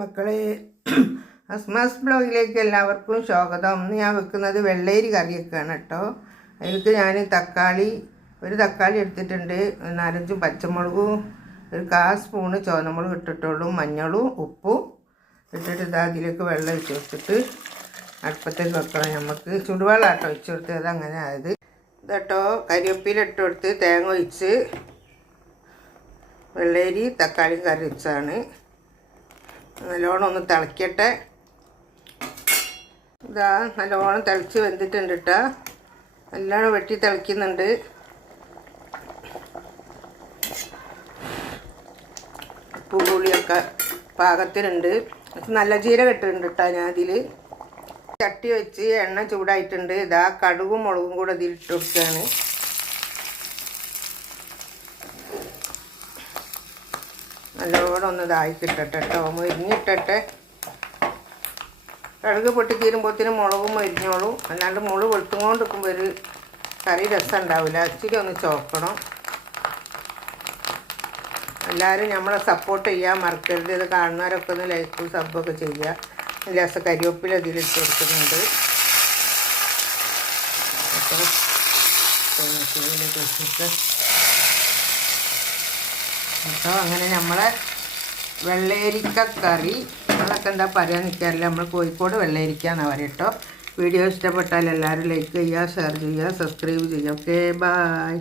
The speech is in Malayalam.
മക്കളെ അസ്മാസ് ബ്ലോഗിലേക്ക് എല്ലാവർക്കും സ്വാഗതം. ഞാൻ വെക്കുന്നത് വെള്ളേരി കറിയൊക്കെയാണ് കേട്ടോ. അതിലേക്ക് ഞാൻ തക്കാളി ഒരു തക്കാളി എടുത്തിട്ടുണ്ട്. നാലഞ്ച് പച്ചമുളകും ഒരു കാ സ്പൂണ് ചുവന്നമുളക് ഇട്ടിട്ടുള്ളൂ മഞ്ഞളും ഉപ്പും ഇട്ടിട്ട് ഇതാ അതിലേക്ക് വെള്ളം ഒഴിച്ച് കൊടുത്തിട്ട് അടുപ്പത്തേക്ക് വെക്കണം. നമുക്ക് ചുടുവെള്ളം ആട്ടോ ഒഴിച്ച് കൊടുത്തത്. അങ്ങനെ ആയത്. ഇതട്ടോ കരിവേപ്പില ഇട്ട് കൊടുത്ത് തേങ്ങ ഒഴിച്ച് വെള്ളേരി തക്കാളി കറി വെച്ചാണ് നല്ലോണം ഒന്ന് തിളയ്ക്കട്ടെ ഇതാ നല്ലോണം തിളച്ച് വെന്തിട്ടുണ്ട് കേട്ടോ നല്ലോണം വെട്ടി തിളയ്ക്കുന്നുണ്ട്. ഉപ്പ് പുളിയൊക്കെ പാകത്തിനുണ്ട്. നല്ല ജീരകം ഇട്ടിട്ടുണ്ട് കേട്ടോ ഞാൻ അതിൽ ചട്ടി വെച്ച് എണ്ണ ചൂടായിട്ടുണ്ട്. ഇതാ കടുകും മുളകും കൂടെ ഇതിൽ ഇട്ട് കൊടുക്കുകയാണ് നല്ലോണം ഒന്ന് ഇതായി കിട്ടട്ടെ കേട്ടോ മൊരിഞ്ഞിട്ടട്ടെ. കടുക് പൊട്ടി തീരുമ്പോഴത്തേനും മുളകും മൊരിഞ്ഞോളും. അല്ലാണ്ട് മുളക് വെളുത്തുകൊണ്ട് നിൽക്കുമ്പോൾ ഒരു കറി രസം ഉണ്ടാവില്ല ഇച്ചിരി ഒന്ന് ചോക്കണം. എല്ലാവരും നമ്മളെ സപ്പോർട്ട് ചെയ്യാൻ മറക്കരുത്. ഇത് കാണുന്നവരൊക്കെ ഒന്ന് ലൈക്കും സബ്ബൊക്കെ ചെയ്യുക. ലേശം കരിവേപ്പില അതിലിട്ട് കൊടുക്കുന്നുണ്ട്. അപ്പോൾ അപ്പോൾ അങ്ങനെ നമ്മളെ വെള്ളരിക്ക കറി നമ്മളൊക്കെ എന്താ പറയാൻ നിൽക്കാറില്ല നമ്മൾ കോഴിക്കോട് വെള്ളരിക്ക എന്നാണ് കേട്ടോ വീഡിയോ ഇഷ്ടപ്പെട്ടാൽ എല്ലാവരും ലൈക്ക് ചെയ്യുക ഷെയർ ചെയ്യുക സബ്സ്ക്രൈബ് ചെയ്യുക. Okay bye